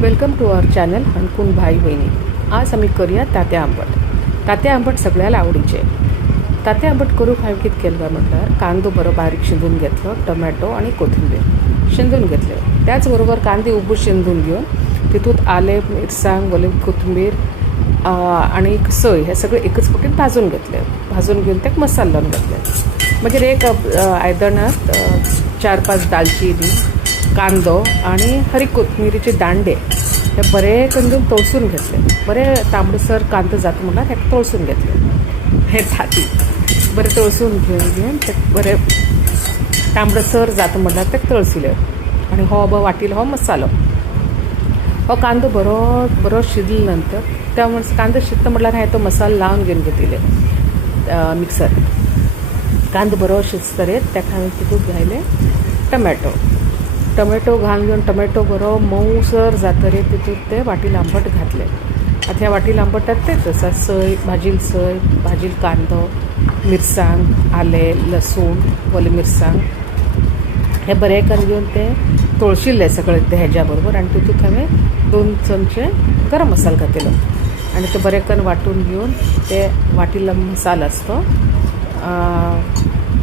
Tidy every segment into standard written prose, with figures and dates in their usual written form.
Welcome to our channel हणकून भाई बहिणी. आज आम्ही करूया तात्या आंबट. तात्या आंबट सगळ्याला आवडीचे. तात्या आंबट करूक हांवें कितें केलें म्हटल्यार कांदो बरो बारीक शिंदून घेतलो, टोमॅटो आणि कोथिंबीर शिंदून घेतले. त्याचबरोबर कांदे उबे शिंदून घेऊन तितूंत आले, मिरसांग, ओली कोथिंबीर आणि सोय हे सगळे एकच पटीत भाजून घेतले. भाजून घेऊन ते मसालो लावून घेतले. मागीर एक आयदनात 4-5 दालचिनी, कांदो आणि हरी कोथमिरीचे दांडे हे बरे करून तळसून घेतले. बरे तांबडसर कांदो जाता म्हणल्यार हे तळसून घेतले. हे थाटी बरे तळसून घेऊन ते बरे तांबडसर जाता म्हणल्यार ते तळसिले. आणि हो वाटील हो मसालो. हो कांदो बरो शिजले नंतर त्या कांदो शिजता म्हटल्यार हांवें तो मसालो लावन घेवन घेतिले मिक्सर. कांदो बरो शिजतरेत ताका हांवें तितूंत घायले टमॅटो घालून घेवन टमॅटो बरो मऊसर जातरे तितूंत ते वाटील आंबट घातले. आतां ह्या वाटील आंबटात तेच आसा सोय, भाजील कांदो, मिरसांग, आले, लसूण, ओली मिरसांग हे बरे करून घेवन ते तळशिल्ले सगळे हेज्या बरोबर. आणि तितूंत हांवें 2 चमचे गरम मसालो घातिलो आणि ते बरे करून वाटून घेवन ते वाटिल्लो मसालो आसता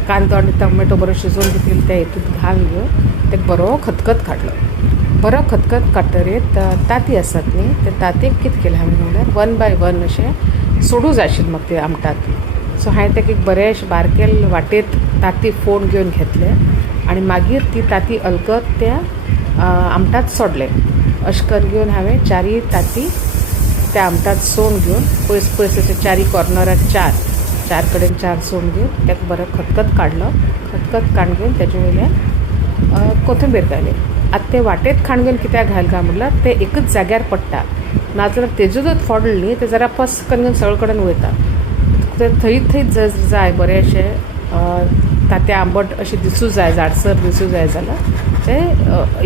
कांदो आणि टमॅटो बरो शिजोवन घेतिल्लो ते हितूंत घालून घेवन ते बरो खतखत काडलो. बरो खतखत काडटरीत ताती आसात न्ही ते तातीक कितें केलें हांवें म्हणल्यार 1 by 1 अशें सोडूं जाय आशिल्लें म्हाका ते आमटात. सो हांवें ताका एक बरें बारकेल वाटेत ताती फोण घेवन घेतले आणि मागीर ती ताती अलगद त्या आमटात सोडले. अशें करून घेवन हांवें 4 ताती त्या आमटात सोन घेवन पयस अशें 4 कॉर्नराक 4 कडेन 4 सोन घेवन ताका बरो खतखत काडलो. खतखत काडून घेवन तेजे वयल्यान कोथिंबीर घाली. आतां ते वाटेत खाण घेवन कित्याक घाल काय म्हणल्यार ते एकच जाग्यार पडटा. नाजाल्यार तेजूच फोडले न्ही ते जरा पस करून घेवन सगळे कडेन वयता. ते थंयच जाय बरें अशें तात्या आंबट अशें दिसूं जाय, जाडसर दिसूं जाय जाल्यार ते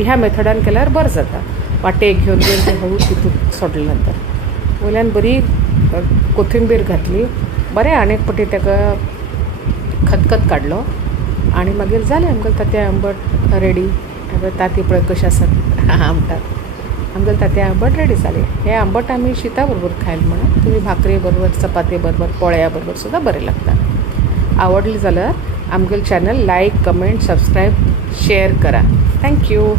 ह्या मेथडान केल्यार बरें जाता. वाटेक घेवन ते हळू तितूंत सोडले नंतर वयल्यान बरी कोथिंबीर घातली. बरें आनीक पटी ताका खतखत काडलो आणि मागीर जालें आमगेलें तात्या आंबट रेडी. ताती पळय कशें आसात आमटात आमगेलें तात्या आंबट रेडी जालें. हे आंबट आमी शिता बरोबर खायलें म्हणून तुमी भाकरे बरोबर, चपाती बरोबर, पोळ्या बरोबर सुद्दां बरें लागता. आवडली जाल्यार आमगेलें चॅनल लायक, कमेंट, सबस्क्रायब, शेअर करा. थँक्यू.